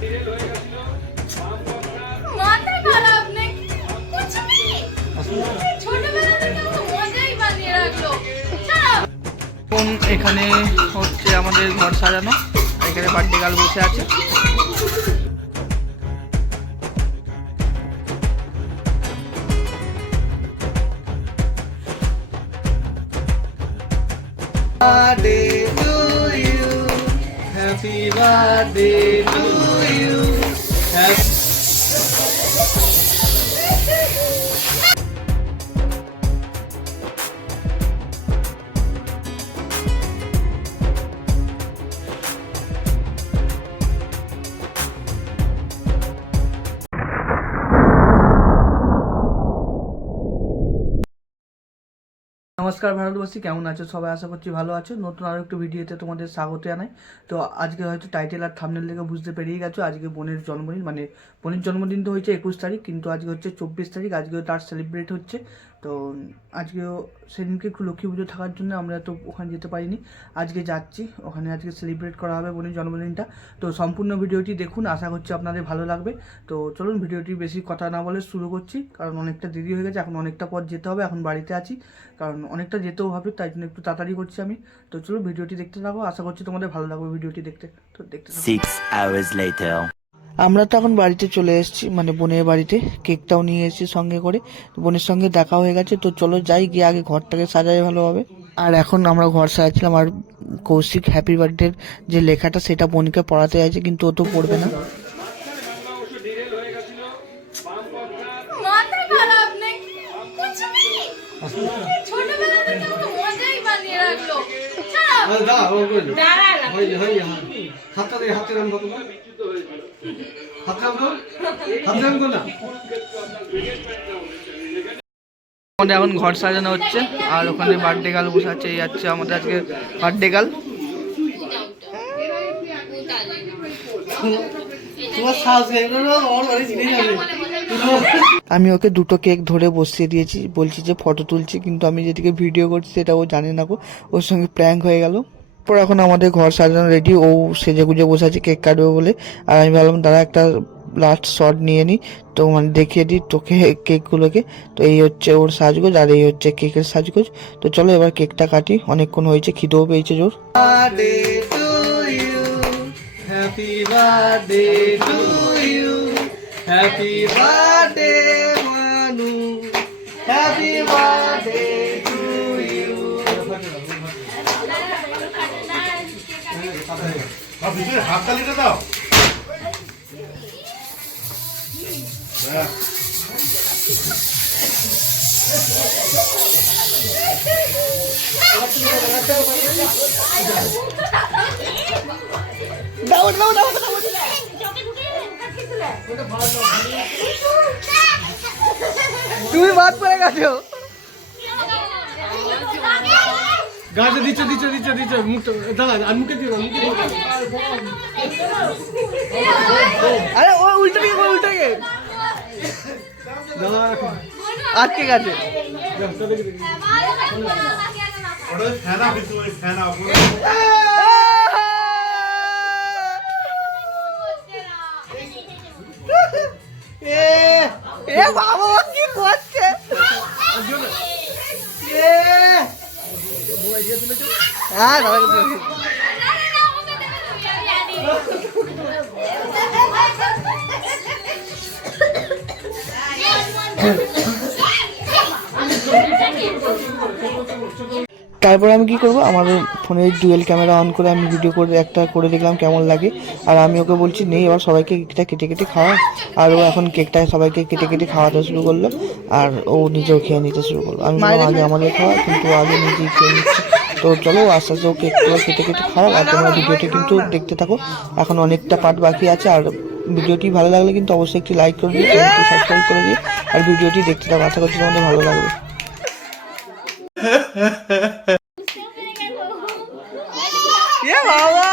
এখন এখানে হচ্ছে আমাদের ঘর সাজানো। এখানে বার্থডে গার্ল বসে আছে। Birthday to you. Happy birthday to you. নমস্কার ভারতবাসী, কেমন আছো? সবাই আশা করছি ভালো আছো। নতুন আরও একটু ভিডিওতে তোমাদের স্বাগত জানাই। তো আজকে হয়তো টাইটেল আর থামনেল দেখে বুঝতে পেরিয়ে গেছো, আজকে বোনের জন্মদিন। মানে বোনের জন্মদিন তো হয়েছে একুশ তারিখ, কিন্তু আজকে হচ্ছে চব্বিশ তারিখ আজকে তার সেলিব্রেট হচ্ছে। তো আজকেও সেদিনকে একটু লক্ষ্মী পুজো থাকার জন্য আমরা তো ওখানে যেতে পারিনি। আজকে যাচ্ছি, ওখানে আজকে সেলিব্রেট করা হবে বোনের জন্মদিনটা। তো সম্পূর্ণ ভিডিওটি দেখুন, আশা করছি আপনাদের ভালো লাগবে। তো চলুন ভিডিওটি বেশি কথা না বলে শুরু করছি, কারণ অনেকটা দেরি হয়ে গেছে, এখন অনেকটা পর যেতে হবে, এখন বাড়িতে আছি। কারণ অনেকটা যেতেও হবে, তাই জন্য একটু তাড়াতাড়ি করছি আমি। তো চলুন ভিডিওটি দেখতে থাকো, আশা করছি তোমাদের ভালো লাগবে ভিডিওটি দেখতে। তো দেখতে আমরা তো এখন বাড়িতে চলে এসেছি মানে বোনের বাড়িতে। কেকটাও নিয়ে এসেছি সঙ্গে করে। বোনের সঙ্গে দেখা হয়ে গেছে তো চলো যাই গিয়ে আগে ঘরটাকে সাজাই ভালোভাবে। আর এখন আমরা ঘর সাজাচ্ছিলাম আর কৌশিক হ্যাপি বার্থডে যে লেখাটা সেটা বোনকে পড়াতে যাচ্ছে কিন্তু ও তো পড়বে না। দাঁড়া হাতে হাতে রাম ভগবান আমাদের এখন ঘর সাজানো হচ্ছে আর ওখানে বার্থডে গার্ল বসে আছে এই যাচ্ছে আমাদের আজকে বার্থডে গার্ল আমি ওকে দুটো কেক ধরে বসিয়ে দিয়েছি বলছি যে ফটো তুলছি কিন্তু আমি যেদিকে ভিডিও করছি সেটা ও জানে না গো ওর সঙ্গে প্র্যাঙ্ক হয়ে গেল। পর এখন আমাদের ঘর সাজানো রেডি ও সেজে গুজে বসে আছে কেক কাটবে বলে। আর আমি ভাবলাম দাদা একটা লাস্ট শট নিয়ে নিই তো মানে দেখিয়ে দিই তোকে কেকগুলোকে তো এই হচ্ছে ওর সাজগোজ, আর এই হচ্ছে কেকের সাজগোজ। তো চলো এবার কেকটা কাটি। অনেকক্ষণ হয়েছে, খিদেও পেয়েছে জোর। Happy birthday to happy birthday হাততালিটা দাও। দাও দাও দাও দাও তুমি বাদ পড়ে গেছো গাছে দিচ্ছে দিচ্ছে দিচ্ছে দিচ্ছে মুখটা দাঁড়া আর মুখে দিও না, মুখে দিও না। আরে ও উল্টো দিকে করে উল্টো দিকে দাঁড়া রাখো। আটকে গেছে যাও, চলো দেখি, দেখি। ওটা ওই ফ্যান অফ হয়েছে, ওই ফ্যান অফ। এ এ বাবা ও কি করছে হ্যাঁ তারপর আমি কি করব? আমার ফোনে ডুয়েল ক্যামেরা অন করে আমি ভিডিও করে একটা করে দেখলাম কেমন লাগে। আর আমি ওকে বলছি নেই এবার সবাইকে কেকটা কেটে কেটে খাওয়া। আর ও এখন কেকটা সবাইকে কেটে কেটে খাওয়াতে শুরু করল। আর ও নিজেও খেয়ে নিতে শুরু করল। আমি আগে আমাদের খাওয়া কিন্তু আগে নিজেই খেয়ে নিচ্ছে। তো চলো আস্তে আস্তে ওকে একটু খেতে কেটে খাওয়া আর তোমরা ভিডিওটি কিন্তু দেখতে থাকো। এখন অনেকটা পার্ট বাকি আছে, আর ভিডিওটি ভালো লাগলে কিন্তু অবশ্যই একটি লাইক করে দিও, চ্যানেলটি সাবস্ক্রাইব করে দিও, আর ভিডিওটি দেখতে থাকো। আশা করছি তোমাদের ভালো লাগবে এ বাবা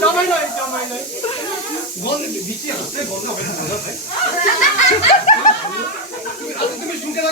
জামাই নয়, জামাই নয়। গন্ধ বৃষ্টি আসছে, গন্ধ হবে না, গন্ধ হয়। তুমি- তুমি শুনতে লাগো, গন্ধ পেয়েছে।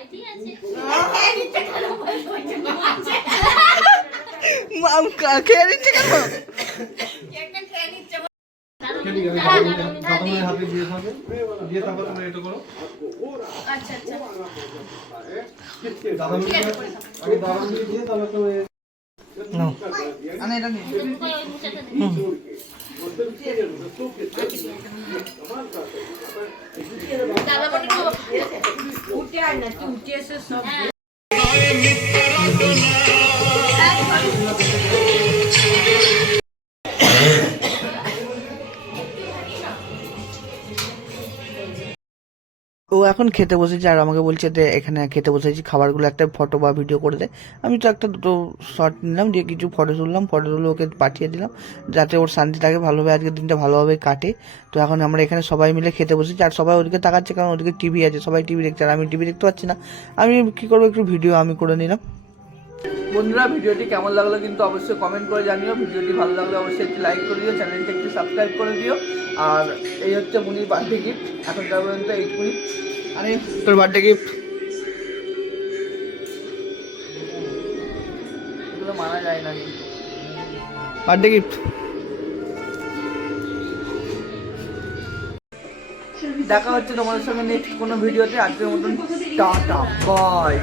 খেয়ে নিচ্ছে তুমি এটা করো উঠে আয় না তুই উঠে এসে সব এখন খেতে বসেছে, আর আমাকে বলছে যে এখানে খেতে বসেছি, খাবারগুলো একটা ফটো বা ভিডিও করে দে। আমি তো একটা দুটো শর্ট নিলাম, দিয়ে কিছু ফটো তুললাম ফটো তুলে ওকে পাঠিয়ে দিলাম, যাতে ওর শান্তি থাকে, ভালোভাবে আজকের দিনটা ভালোভাবে কাটে। তো এখন আমরা এখানে সবাই মিলে খেতে বসেছি, আর সবাই ওদিকে তাকাচ্ছে, কারণ ওদিকে টিভি আছে, সবাই টিভি দেখছে, আর আমি টিভি দেখতে পাচ্ছি না। আমি কী করব, একটু ভিডিও আমি করে নিলাম। বন্ধুরা, ভিডিওটি কেমন লাগল কিন্তু অবশ্যই কমেন্ট করে জানিও। ভিডিওটি ভালো লাগলে অবশ্যই একটি লাইক করে দিও চ্যানেলটি একটু সাবস্ক্রাইব করে দিও। আর এই হচ্ছে মুনির বার্থডে গিফট এখনকার পর্যন্ত এইটুকুনি আরে তোর বার্থডে গিফট মানা যায় না বার্থডে গিফট দেখা হচ্ছে তোমাদের সঙ্গে নেক্সট কোনো ভিডিওতে আজকের মতন টাটা বাই